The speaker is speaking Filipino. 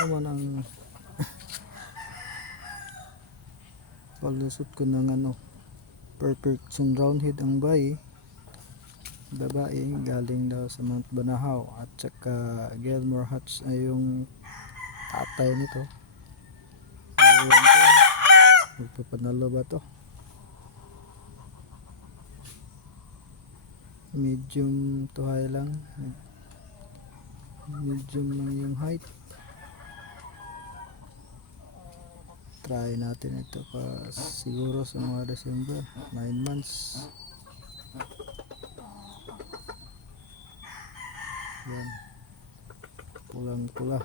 naman ang palusot ko ng perfect sun roundhead ang babae galing daw sa Mount Banahaw at saka Gilmore Hatch ay yung tatay nito. Magpapanalo ba to? Medium to high lang, medium lang yung height. Try natin ito siguro sa mga December, 9 months. Yan, pulang pula.